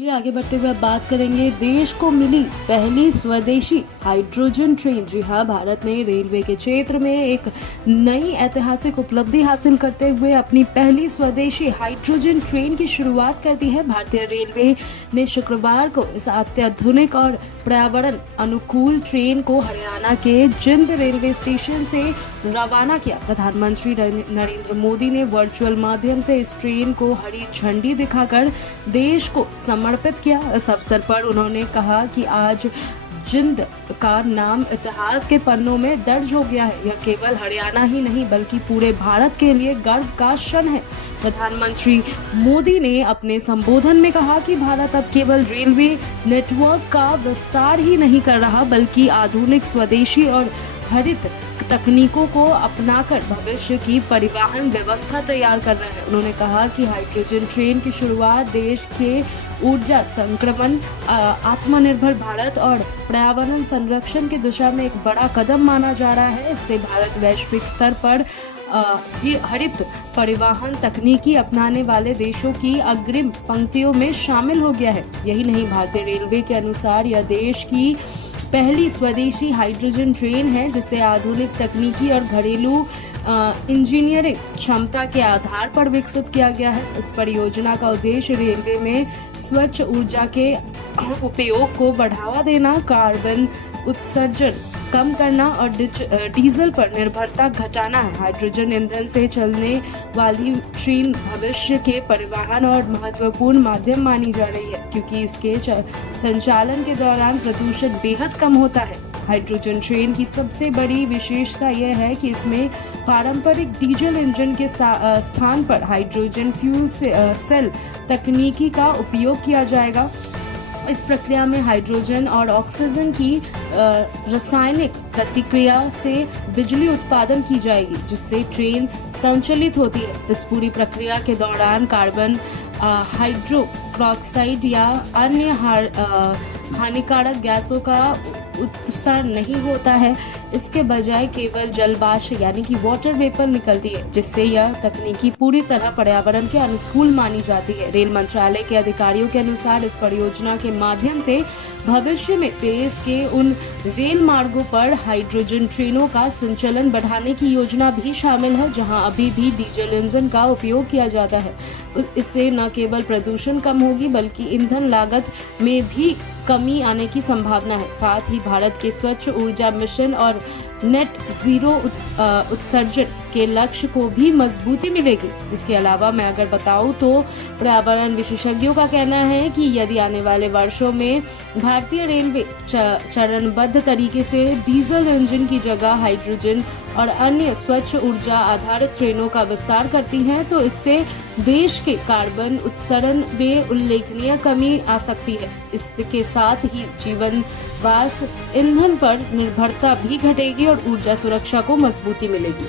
चलिए आगे बढ़ते हुए अब बात करेंगे, देश को मिली पहली स्वदेशी हाइड्रोजन ट्रेन। जी हाँ, भारत ने रेलवे के क्षेत्र में एक नई ऐतिहासिक उपलब्धि हासिल करते हुए अपनी पहली स्वदेशी हाइड्रोजन ट्रेन की शुरुआत कर दी है। भारतीय रेलवे ने शुक्रवार को इस अत्याधुनिक और पर्यावरण अनुकूल ट्रेन को हरियाणा के जिंद रेलवे स्टेशन से रवाना किया। प्रधानमंत्री नरेंद्र मोदी ने वर्चुअल माध्यम से इस ट्रेन को हरी झंडी दिखाकर देश को समर्पित किया। इस अवसर पर उन्होंने कहा कि आज जिंद का नाम इतिहास के पन्नों में दर्ज हो गया है। यह केवल हरियाणा ही नहीं बल्कि पूरे भारत के लिए गर्व का क्षण है। प्रधानमंत्री मोदी ने अपने संबोधन में कहा कि भारत अब केवल रेलवे नेटवर्क का विस्तार ही नहीं कर रहा बल्कि आधुनिक स्वदेशी और हरित तकनीकों को अपनाकर भविष्य की परिवहन व्यवस्था तैयार कर रहा है। उन्होंने कहा कि हाइड्रोजन ट्रेन की शुरुआत देश के ऊर्जा संक्रमण, आत्मनिर्भर भारत और पर्यावरण संरक्षण की दिशा में एक बड़ा कदम माना जा रहा है। इससे भारत वैश्विक स्तर पर हरित परिवहन तकनीकी अपनाने वाले देशों की अग्रिम पंक्तियों में शामिल हो गया है। यही नहीं, भारतीय रेलवे के अनुसार यह देश की पहली स्वदेशी हाइड्रोजन ट्रेन है जिसे आधुनिक तकनीकी और घरेलू इंजीनियरिंग क्षमता के आधार पर विकसित किया गया है। इस परियोजना का उद्देश्य रेलवे में स्वच्छ ऊर्जा के उपयोग को बढ़ावा देना, कार्बन उत्सर्जन कम करना और डीजल पर निर्भरता घटाना है। हाइड्रोजन ईंधन से चलने वाली ट्रेन भविष्य के परिवहन और महत्वपूर्ण माध्यम मानी जा रही है क्योंकि इसके संचालन के दौरान प्रदूषण बेहद कम होता है। हाइड्रोजन ट्रेन की सबसे बड़ी विशेषता यह है कि इसमें पारंपरिक डीजल इंजन के स्थान पर हाइड्रोजन फ्यूल सेल तकनीकी का उपयोग किया जाएगा। इस प्रक्रिया में हाइड्रोजन और ऑक्सीजन की रासायनिक प्रतिक्रिया से बिजली उत्पादन की जाएगी जिससे ट्रेन संचालित होती है। इस पूरी प्रक्रिया के दौरान कार्बन हाइड्रोक्साइड या अन्य हानिकारक गैसों का उत्सर्जन नहीं होता है। इसके बजाय केवल जलवाष्प यानी कि वाटर वेपर निकलती है जिससे यह तकनीकी पूरी तरह पर्यावरण के अनुकूल मानी जाती है। रेल मंत्रालय के अधिकारियों के अनुसार इस परियोजना के माध्यम से भविष्य में देश के उन रेल मार्गों पर हाइड्रोजन ट्रेनों का संचालन बढ़ाने की योजना भी शामिल है जहां अभी भी डीजल इंजन का उपयोग किया जाता है। इससे न केवल प्रदूषण कम होगी बल्कि ईंधन लागत में भी कमी आने की संभावना है। साथ ही भारत के स्वच्छ ऊर्जा मिशन और नेट जीरो उत्सर्जन के लक्ष्य को भी मजबूती मिलेगी। इसके अलावा मैं अगर बताऊं तो पर्यावरण विशेषज्ञों का कहना है कि यदि आने वाले वर्षों में भारतीय रेलवे चरणबद्ध तरीके से डीजल इंजन की जगह हाइड्रोजन और अन्य स्वच्छ ऊर्जा आधारित ट्रेनों का विस्तार करती हैं तो इससे देश के कार्बन उत्सर्जन में उल्लेखनीय कमी आ सकती है। इसके साथ ही जीवन वास ईंधन पर निर्भरता भी घटेगी और ऊर्जा सुरक्षा को मजबूती मिलेगी।